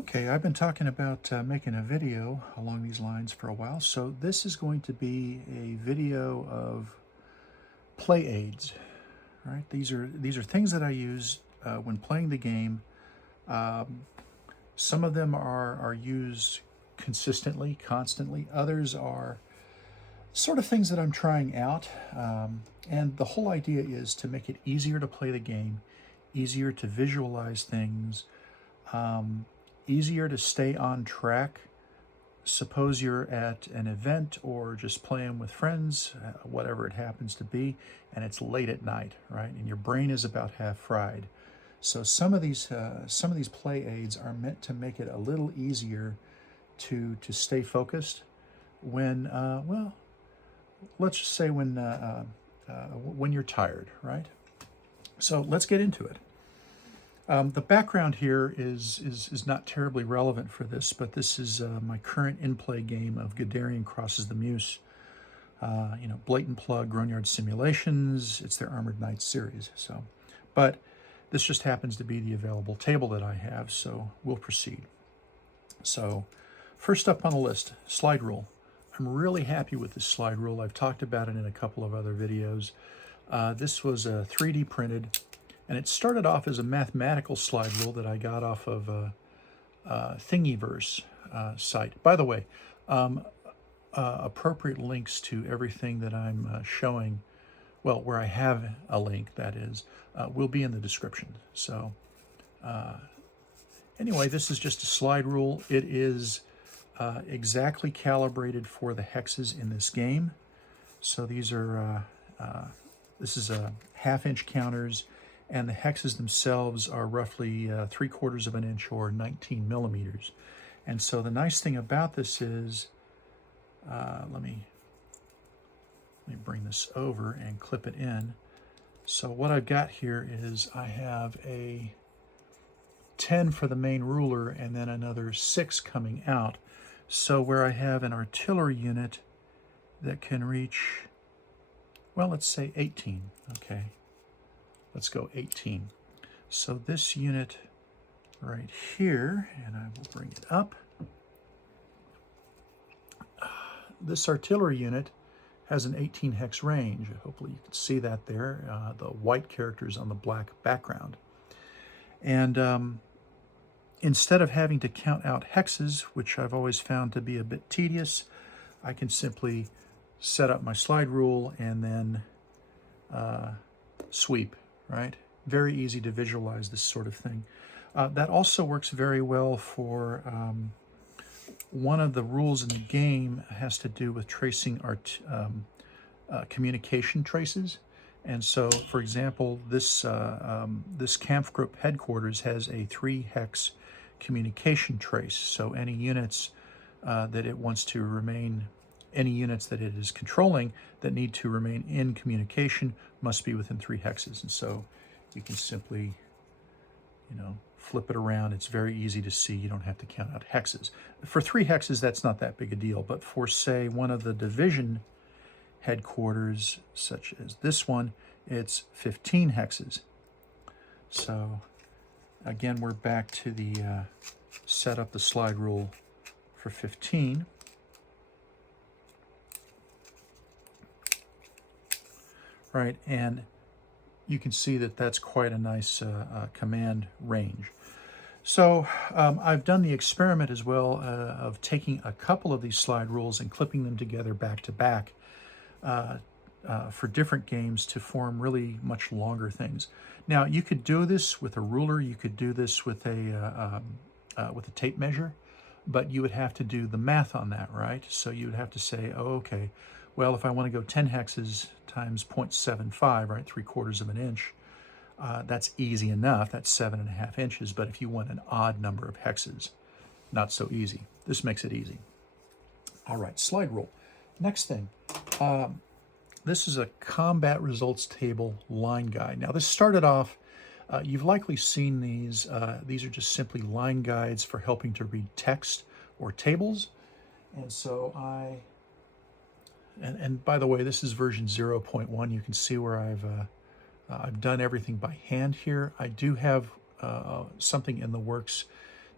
Okay, I've been talking about making a video along these lines for a while, so this is going to be a video of play aids. Right? These are things that I use when playing the game. Um, some of them are used consistently, constantly. Others are sort of things that I'm trying out. And the whole idea is to make it easier to play the game, easier to visualize things, um, easier to stay on track. Suppose you're at an event or just playing with friends, whatever it happens to be, and it's late at night, right? And your brain is about half fried. So some of these play aids are meant to make it a little easier to stay focused when well, let's just say when you're tired, right? So let's get into it. The background here is not terribly relevant for this, but this is my current in-play game of Guderian Crosses the Meuse. Blatant plug, Grognard Simulations. It's their Armored Knights series. So, but this just happens to be the available table that I have, so we'll proceed. So, first up on the list, slide rule. I'm really happy with this slide rule. I've talked about it in a couple of other videos. This was 3D printed. And it started off as a mathematical slide rule that I got off of a Thingiverse site. By the way, appropriate links to everything that I'm showing, well, where I have a link, that is, will be in the description. So anyway, this is just a slide rule. It is exactly calibrated for the hexes in this game. So these are, this is a half-inch counters, and the hexes themselves are roughly 3/4 of an inch or 19 millimeters. And so the nice thing about this is, let me bring this over and clip it in. So what I've got here is I have a 10 for the main ruler and then another 6 coming out. So where I have an artillery unit that can reach, well, let's say 18, okay. Let's go 18. So this unit right here, and I will bring it up. This artillery unit has an 18 hex range. Hopefully you can see that there, the white characters on the black background. And instead of having to count out hexes, which I've always found to be a bit tedious, I can simply set up my slide rule and then sweep. Right? Very easy to visualize this sort of thing. That also works very well for one of the rules in the game has to do with tracing our communication traces. And so, for example, this camp group headquarters has a 3-hex communication trace. So any units that it wants to remain, any units that it is controlling that need to remain in communication must be within 3 hexes. And so you can simply, flip it around. It's very easy to see. You don't have to count out hexes. For 3 hexes, that's not that big a deal. But for, say, one of the division headquarters, such as this one, it's 15 hexes. So again, we're back to the set up the slide rule for 15. Right, and you can see that that's quite a nice command range. So I've done the experiment as well of taking a couple of these slide rules and clipping them together back to back for different games to form really much longer things. Now you could do this with a ruler, you could do this with a tape measure, but you would have to do the math on that, right? So you would have to say, oh, okay, well, if I want to go 10 hexes times 0.75, right, 3/4 of an inch, that's easy enough. That's 7.5 inches. But if you want an odd number of hexes, not so easy. This makes it easy. All right, slide rule. Next thing, this is a combat results table line guide. Now, this started off, you've likely seen these. These are just simply line guides for helping to read text or tables. And so and by the way, this is version 0.1. You can see where I've done everything by hand here. I do have something in the works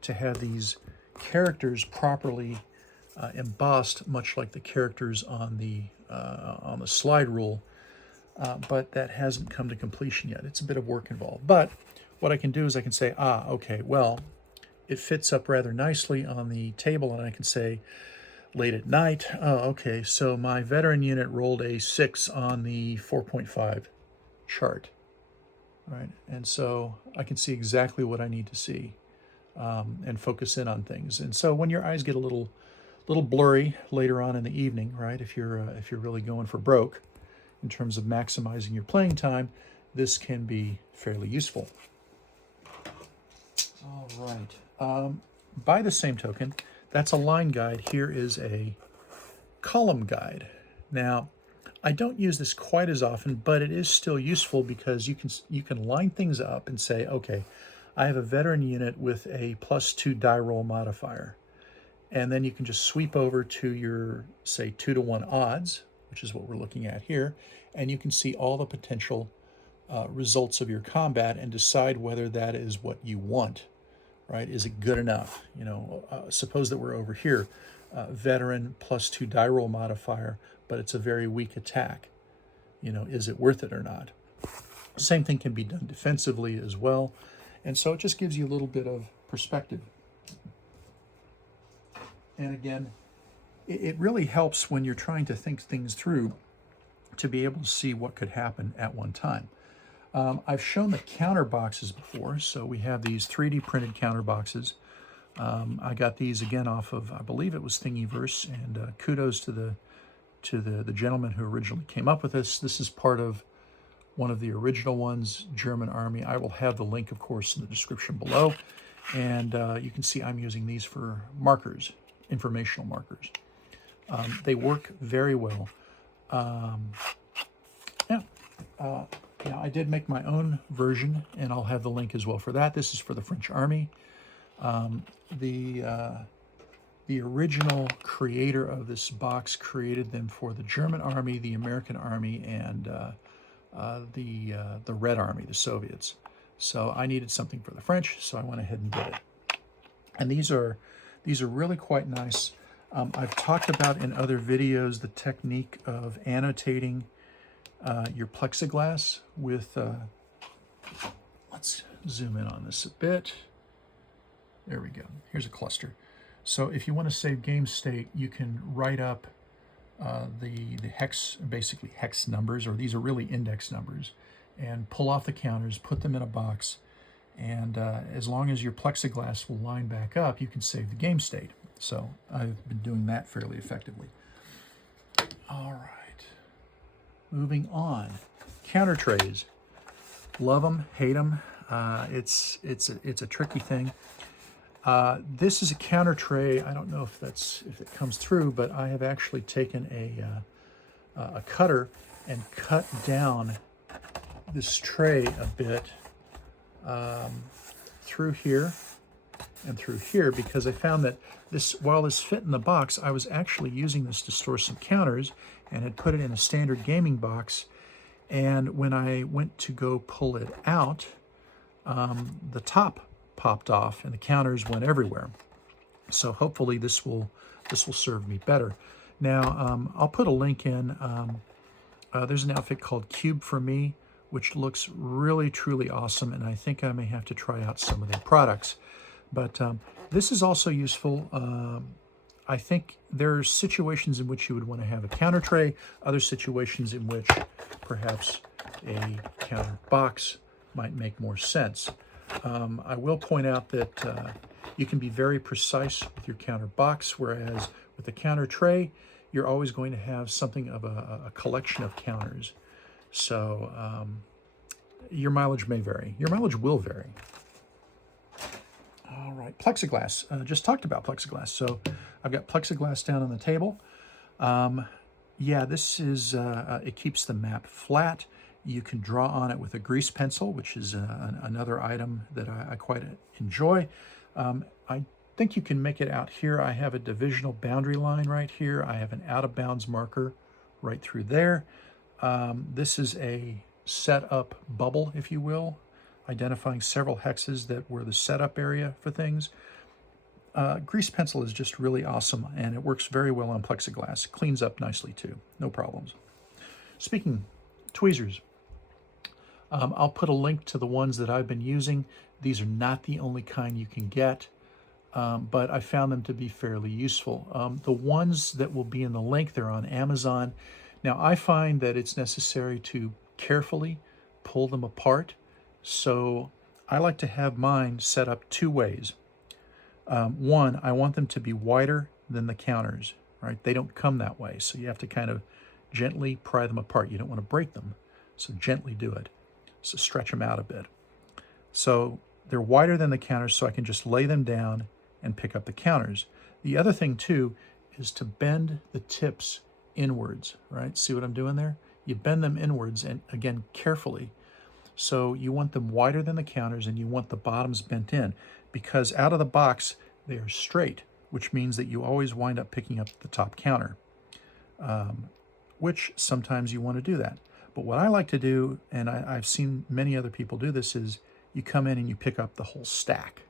to have these characters properly embossed, much like the characters on the slide rule, but that hasn't come to completion yet. It's a bit of work involved. But what I can do is I can say, okay, well, it fits up rather nicely on the table, and I can say, late at night, okay, so my veteran unit rolled a 6 on the 4.5 chart, right? And so I can see exactly what I need to see and focus in on things. And so when your eyes get a little blurry later on in the evening, right, if you're really going for broke in terms of maximizing your playing time, this can be fairly useful. All right. By the same token, that's a line guide. Here is a column guide. Now, I don't use this quite as often, but it is still useful because you can line things up and say, okay, I have a veteran unit with a +2 die roll modifier. And then you can just sweep over to your, say, 2-to-1 odds, which is what we're looking at here, and you can see all the potential results of your combat and decide whether that is what you want, right? Is it good enough? You know, suppose that we're over here, veteran +2 die roll modifier, but it's a very weak attack. You know, is it worth it or not? Same thing can be done defensively as well. And so it just gives you a little bit of perspective. And again, it really helps when you're trying to think things through to be able to see what could happen at one time. I've shown the counter boxes before, so we have these 3D printed counter boxes. I got these again off of, I believe it was Thingiverse, and kudos to the gentleman who originally came up with this. This is part of one of the original ones, German Army. I will have the link, of course, in the description below. And you can see I'm using these for markers, informational markers. They work very well. Yeah, I did make my own version, and I'll have the link as well for that. This is for the French Army. The original creator of this box created them for the German Army, the American Army, and the Red Army, the Soviets. So I needed something for the French, so I went ahead and did it. And these are really quite nice. I've talked about in other videos the technique of annotating your plexiglass with, let's zoom in on this a bit. There we go. Here's a cluster. So if you want to save game state, you can write up the hex, basically hex numbers, or these are really index numbers, and pull off the counters, put them in a box, and as long as your plexiglass will line back up, you can save the game state. So I've been doing that fairly effectively. All right. Moving on, counter trays. Love them, hate them. It's a tricky thing. This is a counter tray. I don't know if it comes through, but I have actually taken a cutter and cut down this tray a bit through here and through here, because I found that while this fit in the box, I was actually using this to store some counters and had put it in a standard gaming box. And when I went to go pull it out, the top popped off and the counters went everywhere. So hopefully this will serve me better. Now, I'll put a link in. There's an outfit called Cube for Me, which looks really, truly awesome, and I think I may have to try out some of their products. But this is also useful. I think there are situations in which you would want to have a counter tray, other situations in which perhaps a counter box might make more sense. I will point out that you can be very precise with your counter box, whereas with the counter tray, you're always going to have something of a collection of counters. So your mileage may vary. Your mileage will vary. All right, plexiglass. Just talked about plexiglass. So I've got plexiglass down on the table. Yeah, this is, it keeps the map flat. You can draw on it with a grease pencil, which is another item that I quite enjoy. I think you can make it out here. I have a divisional boundary line right here. I have an out-of-bounds marker right through there. This is a setup bubble, if you will, identifying several hexes that were the setup area for things. grease pencil is just really awesome, and it works very well on plexiglass. It cleans up nicely too, no problems. Speaking tweezers, I'll put a link to the ones that I've been using. These are not the only kind you can get, but I found them to be fairly useful. The ones that will be in the link, they're on Amazon. Now, I find that it's necessary to carefully pull them apart, so I like to have mine set up two ways. One, I want them to be wider than the counters, right? They don't come that way, so you have to kind of gently pry them apart. You don't want to break them, so gently do it. So stretch them out a bit. So they're wider than the counters, so I can just lay them down and pick up the counters. The other thing too is to bend the tips inwards, right? See what I'm doing there? You bend them inwards, and again, carefully. So you want them wider than the counters, and you want the bottoms bent in, because out of the box they are straight, which means that you always wind up picking up the top counter, which sometimes you want to do that. But what I like to do, and I've seen many other people do this, is you come in and you pick up the whole stack,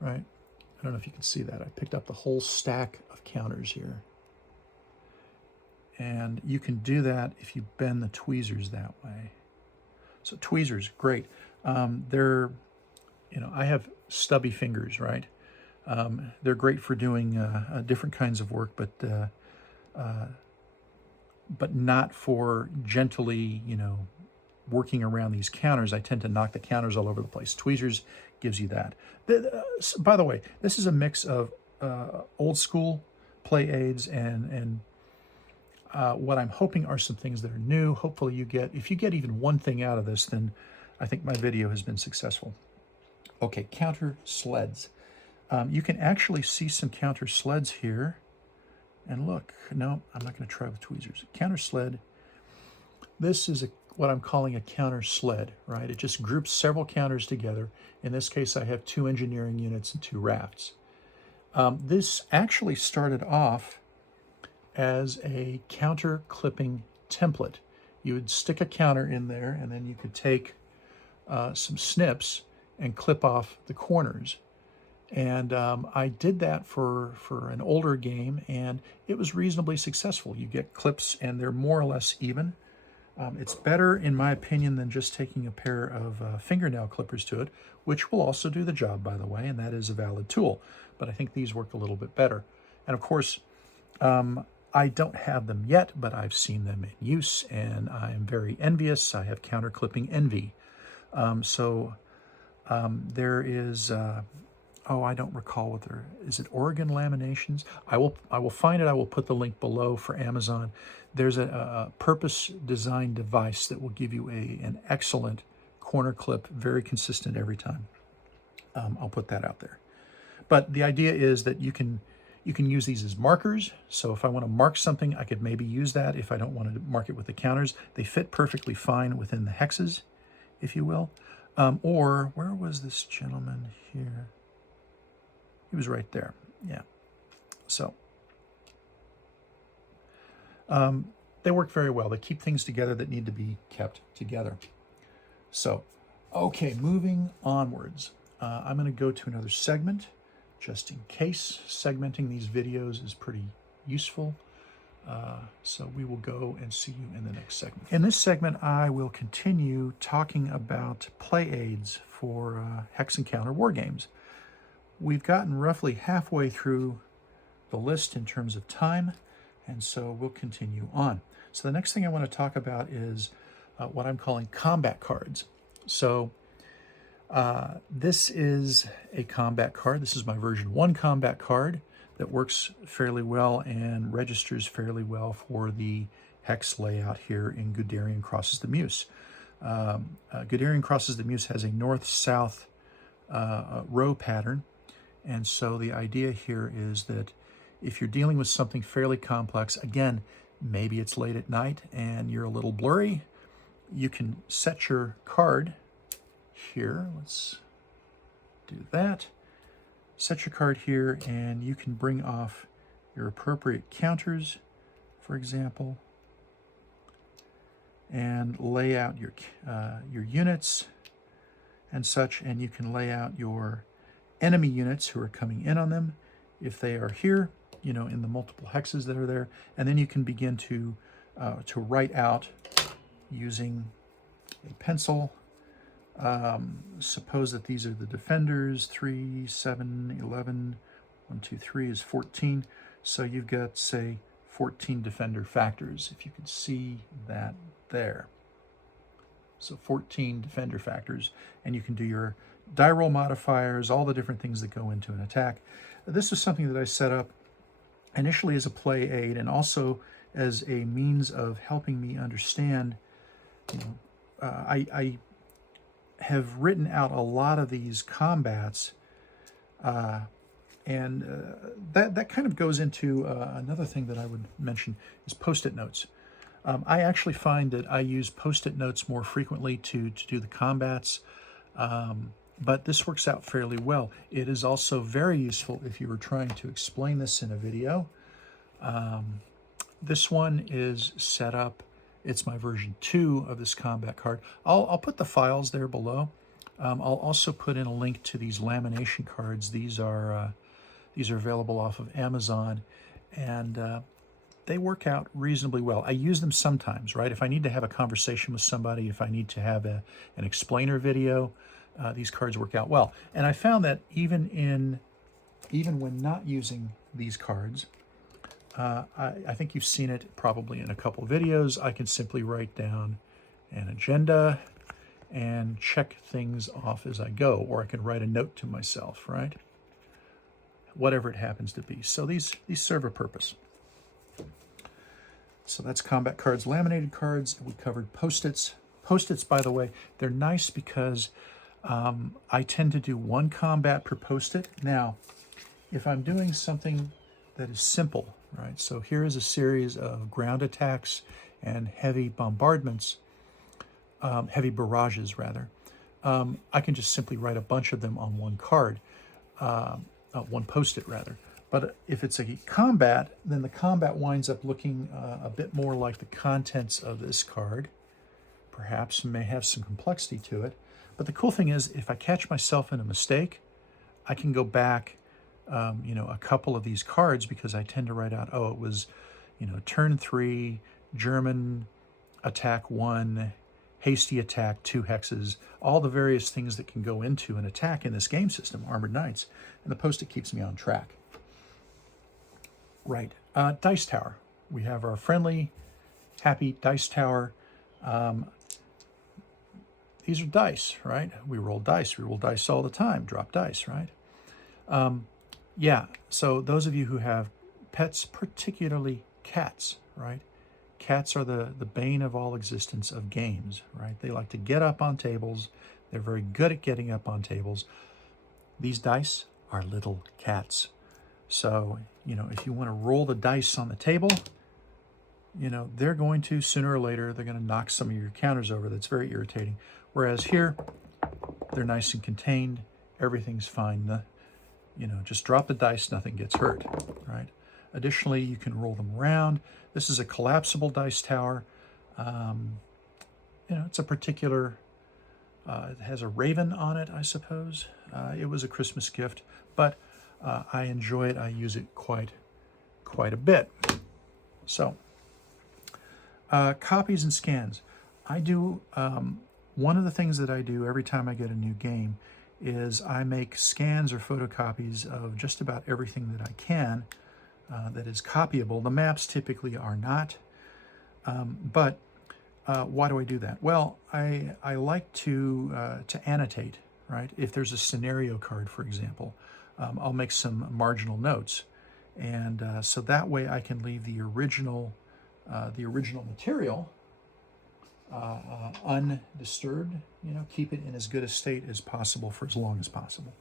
right? I don't know if you can see that. I picked up the whole stack of counters here. And you can do that if you bend the tweezers that way. So tweezers, great. They're, I have stubby fingers, right? They're great for doing different kinds of work, but not for gently, working around these counters. I tend to knock the counters all over the place. Tweezers gives you that. By the way, this is a mix of old school play aids and what I'm hoping are some things that are new. Hopefully if you get even one thing out of this, then I think my video has been successful. Okay, counter sleds. You can actually see some counter sleds here. And look, no, I'm not going to try with tweezers. Counter sled. This is what I'm calling a counter sled, right? It just groups several counters together. In this case, I have 2 engineering units and 2 rafts. This actually started off as a counter clipping template. You would stick a counter in there, and then you could take some snips and clip off the corners. And I did that for an older game, and it was reasonably successful. You get clips, and they're more or less even. It's better, in my opinion, than just taking a pair of fingernail clippers to it, which will also do the job, by the way, and that is a valid tool. But I think these work a little bit better. And of course, I don't have them yet, but I've seen them in use, and I am very envious. I have counter clipping envy. There is... I don't recall what is it Oregon Laminations? I will find it. I will put the link below for Amazon. There's a purpose-designed device that will give you an excellent corner clip, very consistent every time. I'll put that out there. But the idea is that you can use these as markers. So if I want to mark something, I could maybe use that if I don't want to mark it with the counters. They fit perfectly fine within the hexes, if you will. Or where was this gentleman here? He was right there, yeah. So they work very well. They keep things together that need to be kept together. So, okay, moving onwards. I'm going to go to another segment, just in case. Segmenting these videos is pretty useful. So we will go and see you in the next segment. In this segment, I will continue talking about play aids for hex and counter war games. We've gotten roughly halfway through the list in terms of time, and so we'll continue on. So the next thing I want to talk about is what I'm calling combat cards. So this is a combat card. This is my version 1 combat card that works fairly well and registers fairly well for the hex layout here in Guderian Crosses the Meuse. Guderian Crosses the Meuse has a north-south row pattern. And so the idea here is that if you're dealing with something fairly complex, again, maybe it's late at night and you're a little blurry, you can set your card here. Let's do that. Set your card here, and you can bring off your appropriate counters, for example, and lay out your units and such, and you can lay out your enemy units who are coming in on them, if they are here, you know, in the multiple hexes that are there, and then you can begin to write out using a pencil. Suppose that these are the defenders, 3, 7, 11, 1, 2, 3 is 14. So you've got, say, 14 defender factors, if you can see that there. So 14 defender factors, and you can do your die roll modifiers, all the different things that go into an attack. This is something that I set up initially as a play aid and also as a means of helping me understand, you know, I have written out a lot of these combats, and that kind of goes into another thing that I would mention is Post-it notes. I actually find that I use Post-it notes more frequently to do the combats, but this works out fairly well. It is also very useful if you were trying to explain this in a video. This one is set up. It's my version 2 of this combat card. I'll put the files there below. I'll also put in a link to these lamination cards. These are available off of Amazon, and they work out reasonably well. I use them sometimes, right? If I need to have a conversation with somebody, if I need to have an explainer video, these cards work out well. And I found that even when not using these cards, I think you've seen it probably in a couple of videos. I can simply write down an agenda and check things off as I go, or I can write a note to myself, right? Whatever it happens to be. So these serve a purpose. So that's combat cards, laminated cards. We covered Post-its. Post-its, by the way, they're nice because I tend to do one combat per Post-it. Now, if I'm doing something that is simple, right? So here is a series of ground attacks and heavy bombardments, heavy barrages rather. I can just simply write a bunch of them on one card, one Post-it rather. But if it's a combat, then the combat winds up looking a bit more like the contents of this card. Perhaps may have some complexity to it. But the cool thing is, if I catch myself in a mistake, I can go back you know, a couple of these cards, because I tend to write out, oh, it was, you know, turn 3, German attack 1, hasty attack 2 hexes, all the various things that can go into an attack in this game system, Armored Knights, and the Post-it keeps me on track. Right, Dice Tower. We have our friendly, happy Dice Tower. These are dice, right? We roll dice all the time, drop dice, right? Yeah, so those of you who have pets, particularly cats, right? Cats are the bane of all existence of games, right? They like to get up on tables. They're very good at getting up on tables. These dice are little cats. So, you know, if you want to roll the dice on the table, you know, they're going to, sooner or later, they're going to knock some of your counters over. That's very irritating. Whereas here, they're nice and contained. Everything's fine. You know, just drop the dice, nothing gets hurt, right? Additionally, you can roll them around. This is a collapsible dice tower. You know, it's a particular, it has a raven on it, I suppose. It was a Christmas gift, but I enjoy it. I use it quite a bit. So, copies and scans. I do, one of the things that I do every time I get a new game is I make scans or photocopies of just about everything that I can that is copyable. The maps typically are not, but why do I do that? Well, I like to annotate, right? If there's a scenario card, for example, I'll make some marginal notes, and so that way I can leave the original material undisturbed, you know, keep it in as good a state as possible for as long as possible.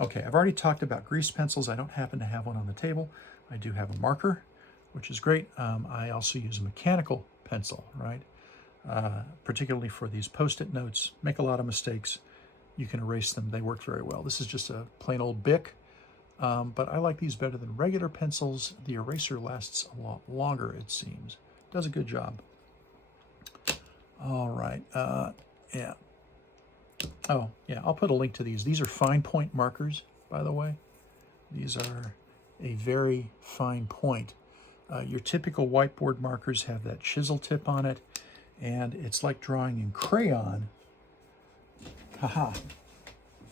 Okay, I've already talked about grease pencils. I don't happen to have one on the table. I do have a marker, which is great. I also use a mechanical pencil, right? Particularly for these Post-it notes. Make a lot of mistakes. You can erase them. They work very well. This is just a plain old Bic, but I like these better than regular pencils. The eraser lasts a lot longer, it seems. Does a good job. All right, yeah. Oh, yeah, I'll put a link to these. These are fine point markers, by the way. These are a very fine point. Your typical whiteboard markers have that chisel tip on it, and it's like drawing in crayon. Haha.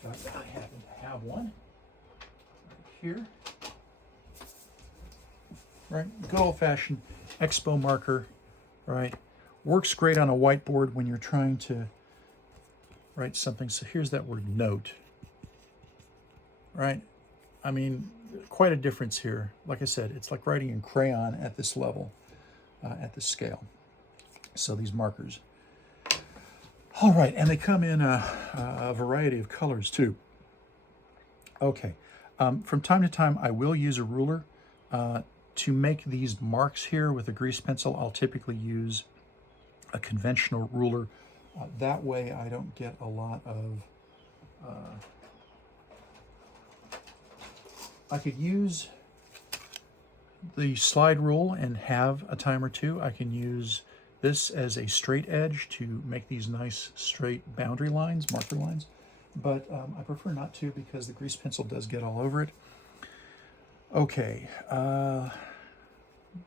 But I happen to have one right here. Right, good old-fashioned Expo marker, right? Works great on a whiteboard when you're trying to write something. So here's that word note, right? I mean, quite a difference here. Like I said, it's like writing in crayon at this level, at this scale. So these markers. All right, and they come in a variety of colors too. Okay, from time to time I will use a ruler. To make these marks here with a grease pencil, I'll typically use a conventional ruler. That way I don't get a lot of... I could use the slide rule and have a time or two. I can use this as a straight edge to make these nice straight boundary lines, marker lines. But I prefer not to because the grease pencil does get all over it. Okay,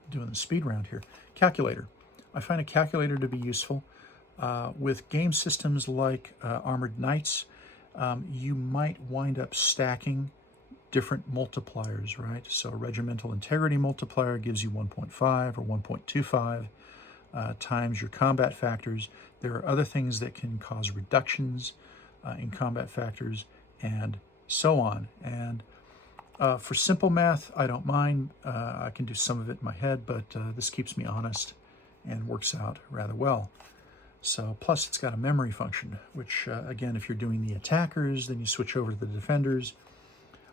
doing the speed round here. Calculator. I find a calculator to be useful. With game systems like Armored Knights, you might wind up stacking different multipliers, right? So a regimental integrity multiplier gives you 1.5 or 1.25 times your combat factors. There are other things that can cause reductions in combat factors and so on. And for simple math, I don't mind. I can do some of it in my head, but this keeps me honest and works out rather well. So, plus it's got a memory function, which again, if you're doing the attackers, then you switch over to the defenders.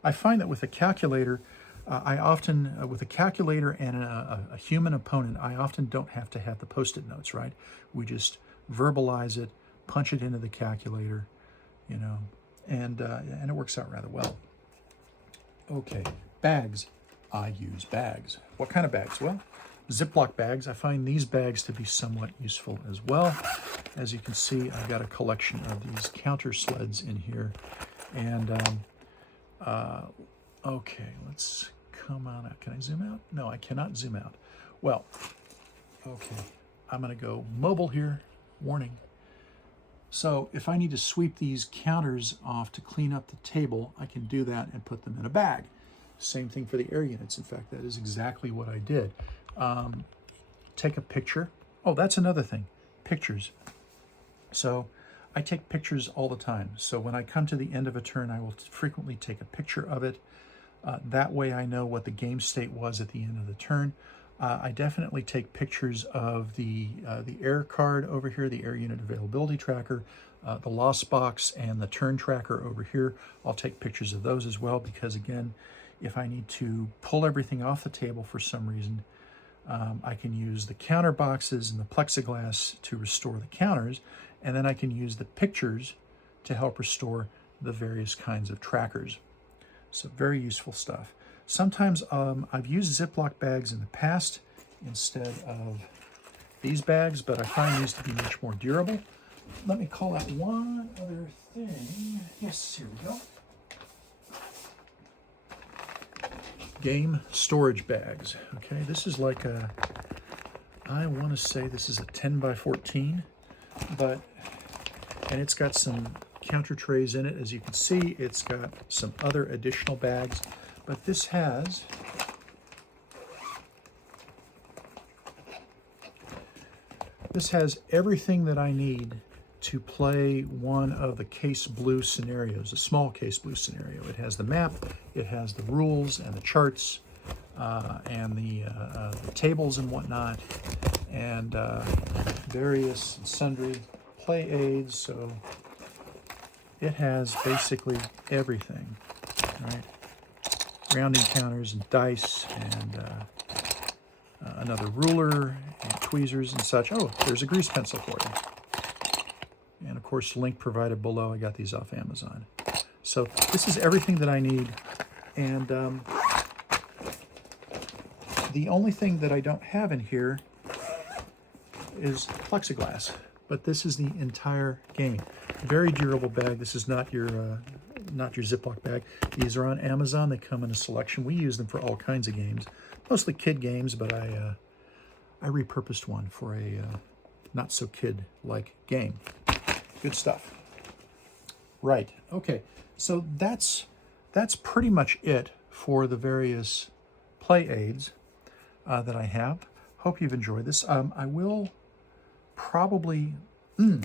I find that with a calculator, with a calculator and a human opponent, I often don't have to have the Post-it notes, right? We just verbalize it, punch it into the calculator, you know, and it works out rather well. Okay, bags. I use bags. What kind of bags? Well, Ziploc bags. I find these bags to be somewhat useful as well. As you can see, I've got a collection of these counter sleds in here. And, okay, let's come on out. Can I zoom out? No, I cannot zoom out. Well, okay, I'm going to go mobile here. Warning. So if I need to sweep these counters off to clean up the table, I can do that and put them in a bag. Same thing for the air units. In fact, that is exactly what I did. Take a picture. Oh, that's another thing, pictures. So I take pictures all the time. So when I come to the end of a turn, I will frequently take a picture of it. That way I know what the game state was at the end of the turn. I definitely take pictures of the air card over here, the air unit availability tracker, the lost box, and the turn tracker over here. I'll take pictures of those as well because, again, if I need to pull everything off the table for some reason, I can use the counter boxes and the plexiglass to restore the counters, and then I can use the pictures to help restore the various kinds of trackers. So very useful stuff. Sometimes I've used Ziploc bags in the past instead of these bags, but I find these to be much more durable. Let me call out one other thing. Yes, here we go. Game storage bags. Okay, this is like a, I want to say this is a 10 by 14, and it's got some counter trays in it. As you can see, it's got some other additional bags, but this has everything that I need to play one of the case blue scenarios, a small case blue scenario. It has the map, it has the rules and the charts, and the tables and whatnot, and various and sundry play aids. So it has basically everything, right? Rounding counters and dice and another ruler and tweezers and such. Oh, there's a grease pencil for you. And of course, link provided below. I got these off Amazon. So this is everything that I need. And the only thing that I don't have in here is plexiglass. But this is the entire game. Very durable bag. This is not your not your Ziploc bag. These are on Amazon. They come in a selection. We use them for all kinds of games, mostly kid games, but I repurposed one for a not so kid-like game. Good stuff. Right, okay, so that's pretty much it for the various play aids that I have. Hope you've enjoyed this. I will probably, I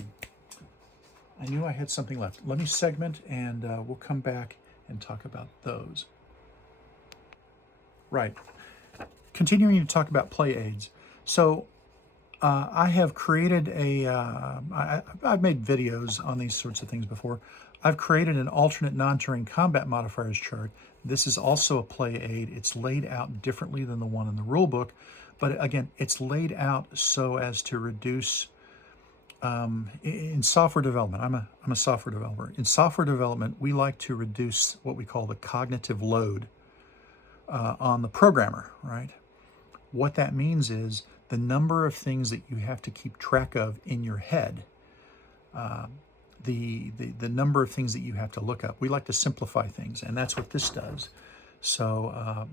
knew I had something left. Let me segment and we'll come back and talk about those. Right, continuing to talk about play aids. So I have created I've made videos on these sorts of things before. I've created an alternate non-terrain combat modifiers chart. This is also a play aid. It's laid out differently than the one in the rule book, but again, it's laid out so as to reduce, in software development, I'm a software developer. In software development, we like to reduce what we call the cognitive load on the programmer, right? What that means is the number of things that you have to keep track of in your head, the number of things that you have to look up. We like to simplify things, and that's what this does. So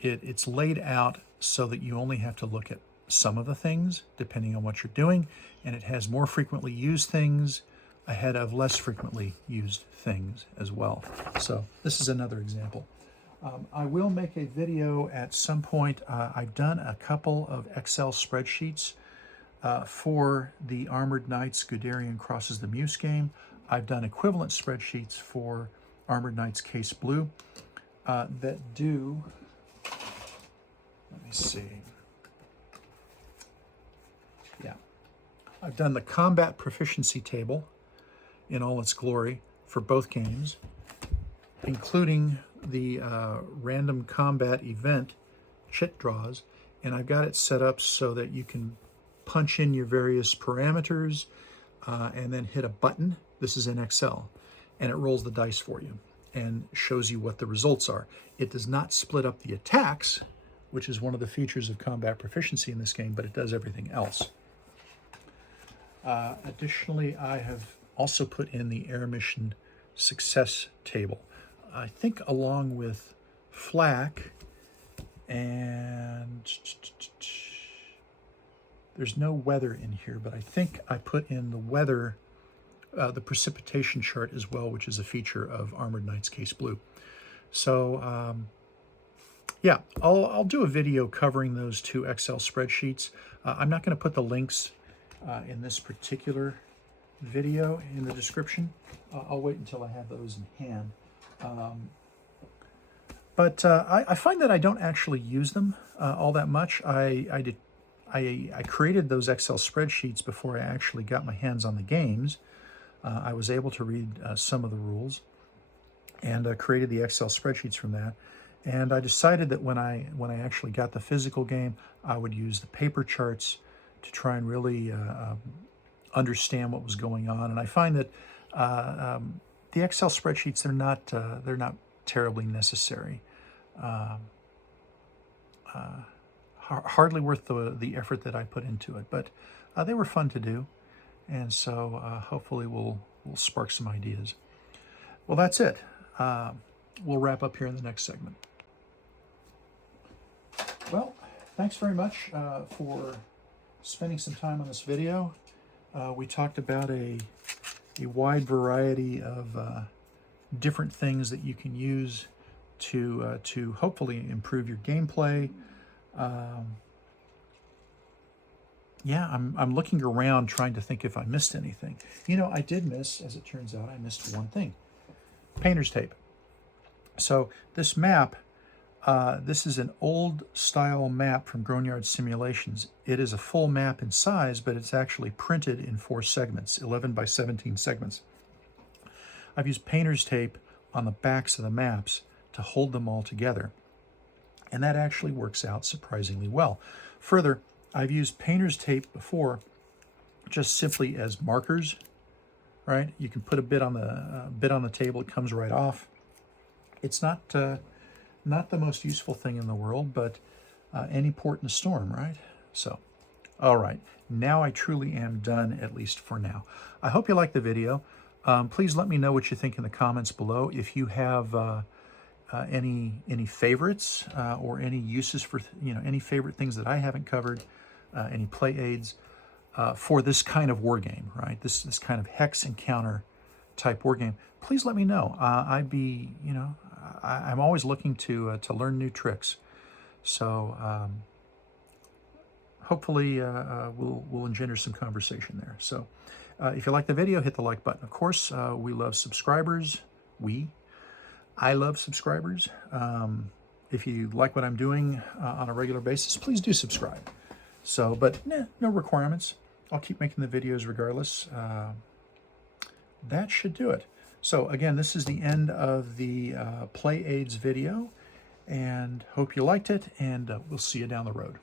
it's laid out so that you only have to look at some of the things depending on what you're doing, and it has more frequently used things ahead of less frequently used things as well. So this is another example. I will make a video at some point. I've done a couple of Excel spreadsheets for the Armored Knights Guderian Crosses the Meuse game. I've done equivalent spreadsheets for Armored Knights Case Blue that do, let me see. Yeah, I've done the combat proficiency table in all its glory for both games, including the random combat event chit draws, and I've got it set up so that you can punch in your various parameters and then hit a button. This is in Excel, and it rolls the dice for you and shows you what the results are. It does not split up the attacks, which is one of the features of combat proficiency in this game, but it does everything else. Additionally, I have also put in the air mission success table. I think along with flak, and there's no weather in here, but I think I put in the weather, the precipitation chart as well, which is a feature of Armored Knights Case Blue. So yeah, I'll do a video covering those two Excel spreadsheets. I'm not going to put the links in this particular video in the description. I'll wait until I have those in hand. But I find that I don't actually use them all that much. I created those Excel spreadsheets before I actually got my hands on the games. I was able to read some of the rules and created the Excel spreadsheets from that. And I decided that when I actually got the physical game, I would use the paper charts to try and really understand what was going on. And I find that the Excel spreadsheets, they're not terribly necessary. Hardly worth the effort that I put into it, but they were fun to do, and so hopefully we'll spark some ideas. Well, that's it. We'll wrap up here in the next segment. Well, thanks very much for spending some time on this video. We talked about a wide variety of different things that you can use to hopefully improve your gameplay. Yeah, I'm looking around trying to think if I missed anything. You know, I did miss, as it turns out, I missed one thing. Painter's tape. So this map, this is an old style map from Grognard Simulations. It is a full map in size, but it's actually printed in 4 segments, 11 by 17 segments. I've used painter's tape on the backs of the maps to hold them all together, and that actually works out surprisingly well. Further, I've used painter's tape before just simply as markers, right? You can put a bit on the table, it comes right off. It's not the most useful thing in the world, but any port in a storm, right? So, all right, now I truly am done, at least for now. I hope you liked the video. Please let me know what you think in the comments below. If you have any favorites or any uses for, any favorite things that I haven't covered, any play aids for this kind of war game, right? This kind of hex encounter type war game. Please let me know. I'd be, I'm always looking to learn new tricks. So hopefully we'll engender some conversation there. So if you like the video, hit the like button. Of course, we love subscribers. I love subscribers. If you like what I'm doing on a regular basis, please do subscribe. So, but no requirements. I'll keep making the videos regardless. That should do it. So again, this is the end of the Play Aids video, and hope you liked it, and we'll see you down the road.